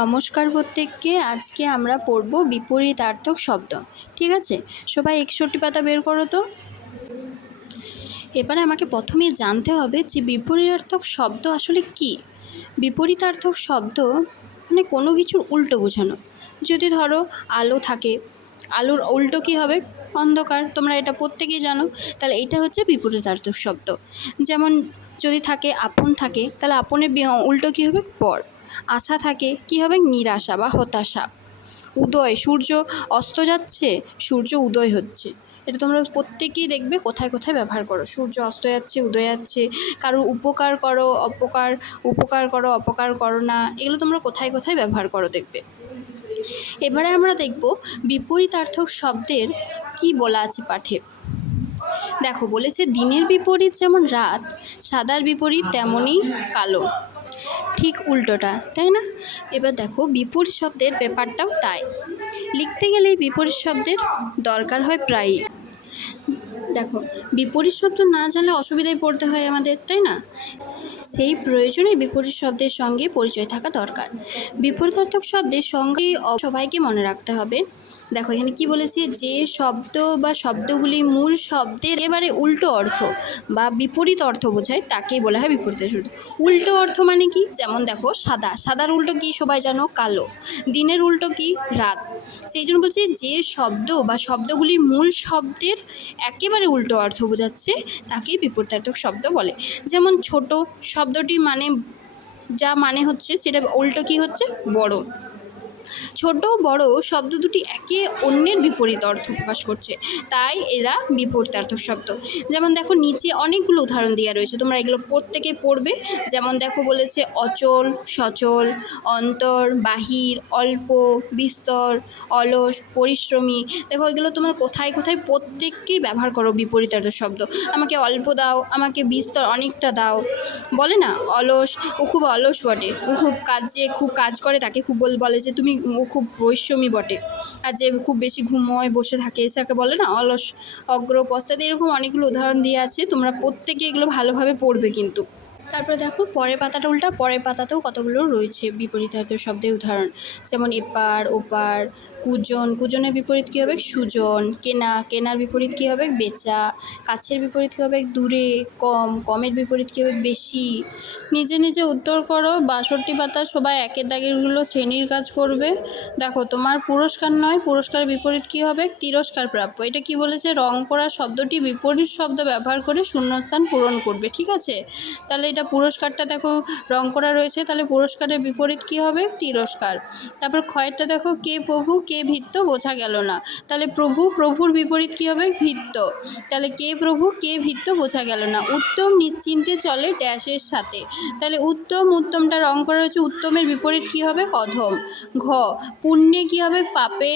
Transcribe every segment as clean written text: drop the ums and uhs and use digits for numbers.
নমস্কার প্রত্যেককে। আজকে আমরা পড়ব বিপরীতার্থক শব্দ। ঠিক আছে, সবাই 61 পাতা বের করো তো। এবারে আমাকে প্রথমেই জানতে হবে যে বিপরীতার্থক শব্দ আসলে কি। বিপরীতার্থক শব্দ মানে কোনো কিছুর উল্টো বোঝানো। যদি ধরো আলো থাকে, আলোর উল্টো কী হবে? অন্ধকার। তোমরা এটা প্রত্যেকেই জানো। তাহলে এটা হচ্ছে বিপরীতার্থক শব্দ। যেমন যদি থাকে আপন থাকে, তাহলে আপনের উল্টো কী হবে? পর। আশা থাকে, কি হবে? নিরাশা বা হতাশা। উদয়, সূর্য অস্ত যাচ্ছে, সূর্য উদয় হচ্ছে। এটা তোমরা প্রত্যেকেই দেখবে কোথায় কোথায় ব্যবহার করো। সূর্য অস্ত যাচ্ছে, উদয় যাচ্ছে। কারোর উপকার করো, উপকার করো, অপকার করো না, এগুলো তোমরা কোথায় কোথায় ব্যবহার করো দেখবে। এবারে আমরা দেখব বিপরীতার্থক শব্দের কি বলা আছে পাঠে। দেখো, বলেছে দিনের বিপরীত যেমন রাত, সাদার বিপরীত তেমনই কালো। ঠিক উল্টোটা, তাই না? এবার দেখো বিপরীত শব্দের ব্যাপারটাও তাই। লিখতে গেলে বিপরীত শব্দের দরকার হয় প্রায়ই। দেখো, বিপরীত শব্দ না জানলে অসুবিধায় পড়তে হয় আমাদের, তাই না? সেই প্রয়োজনে বিপরীত শব্দের সঙ্গে পরিচয় থাকা দরকার। বিপরীতার্থক শব্দের সঙ্গে সবাইকে মনে রাখতে হবে। দেখো এখানে কি বলেছে, যে শব্দ বা শব্দগুলি মূল শব্দের এবারে উল্টো অর্থ বা বিপরীত অর্থ বোঝায় তাকেই বলা হয় বিপরীতার্থক শব্দ। উল্টো অর্থ মানে কি? যেমন দেখো সাদা, সাদার উল্টো কি সবাই জানো? কালো। দিনের উল্টো কি? রাত। সেই জন্য বলছি যে শব্দ বা শব্দগুলি মূল শব্দের একেবারে উল্টো অর্থ বোঝাচ্ছে তাকেই বিপরীতার্থক শব্দ বলে। যেমন ছোট শব্দটি মানে যা মানে হচ্ছে সেটা উল্টো কি হচ্ছে? বড়। ছোট বড় শব্দ দুটি একে অন্যের বিপরীত অর্থ প্রকাশ করছে, তাই এরা বিপরীতার্থক শব্দ। যেমন দেখো নিচে অনেকগুলো উদাহরণ দেওয়া রয়েছে, তোমরা এগুলো প্রত্যেকে পড়বে। যেমন দেখো বলেছে অচল, সচল, অন্তর, বাহির, অল্প, বিস্তর, অলস, পরিশ্রমী। দেখো এগুলো তোমার কোথায় কোথায় প্রত্যেককেই ব্যবহার করো বিপরীতার্থক শব্দ। আমাকে অল্প দাও, আমাকে বিস্তর অনেকটা দাও, বলে না? অলস, ও খুব অলস বটে। ও খুব কাজ করে, তাকে খুব বলে যে তুমি, ও খুব পরিশ্রমী বটে। আর যে খুব বেশি ঘুমোয় বসে থাকে সেটাকে বলে না অলস। অগ্র, পশ্চাৎ, এরকম অনেকগুলো উদাহরণ দিয়ে আছে, তোমরা প্রত্যেকে এগুলো ভালোভাবে পড়বে কিন্তু। তারপরে দেখো পরের পাতাটা উল্টা, পরের পাতাতেও কতগুলো রয়েছে বিপরীতার্থক শব্দের উদাহরণ। যেমন এপার, ওপার। কুজন, কুজনের বিপরীত কী হবে? সুজন। কেনা, কেনার বিপরীত কী হবে? বেচা। কাছের বিপরীত কী হবে? দূরে। কম, কমের বিপরীত কী হবে? বেশি। নিজে নিজে উত্তর করো। 62 পাতা সবাই একের দাগেরগুলো শ্রেণীর কাজ করবে। দেখো তোমার পুরস্কার নয়, পুরস্কারের বিপরীত কী হবে? তিরস্কার প্রাপ্য। এটা কি বলেছে? রং করা শব্দটি বিপরীত শব্দ ব্যবহার করে শূন্যস্থান পূরণ করবে। ঠিক আছে, তাহলে এটা পুরস্কারটা দেখো রং করা রয়েছে, তাহলে পুরস্কারের বিপরীত কী হবে? তিরস্কার। তারপর ক্ষয়েরটা দেখো কে প্রভু কে ভৃত্য বোঝা গেল না, তাহলে প্রভুর বিপরীত কী হবে? ভৃত্য। তাহলে কে প্রভু কে ভৃত্য বোঝা গেল না। উত্তম নিশ্চিন্তে চলে ড্যাশের সাথে, তাহলে উত্তমটা রং করা হচ্ছে, উত্তমের বিপরীত কী হবে? অধম। ঘ, পুণ্যে কী হবে? পাপে।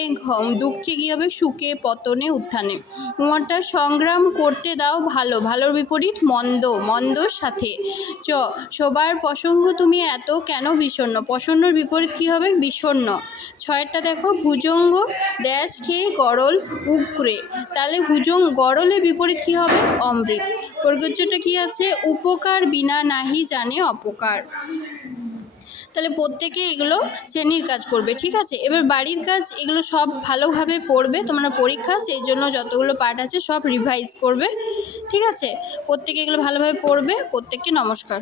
দুঃখে কী হবে? সুখে, পতনে, উত্থানে। উমাটা সংগ্রাম করতে দাও ভালো, ভালোর বিপরীত মন্দ, মন্দর সাথে। চ, সবার প্রসঙ্গ তুমি এত কেন বিষণ্ণ, প্রসন্নর বিপরীত কী হবে? বিষণ্ণ। ছয়েরটা দেখো ভুজঙ্গ ড্যাশ খেয়ে গরল উগরে, তাহলে গরলের বিপরীত কী হবে? অমৃত। প্রযোজ্যটা কী আছে? উপকার বিনা নাহি জানে অপকার। তাহলে প্রত্যেকে এগুলো শ্রেণীর কাজ করবে। ঠিক আছে, এবার বাড়ির কাজ এগুলো সব ভালোভাবে পড়বে তোমরা, পরীক্ষা সেই জন্য যতগুলো পার্ট আছে সব রিভাইজ করবে। ঠিক আছে, প্রত্যেকে এগুলো ভালোভাবে পড়বে। প্রত্যেককে নমস্কার।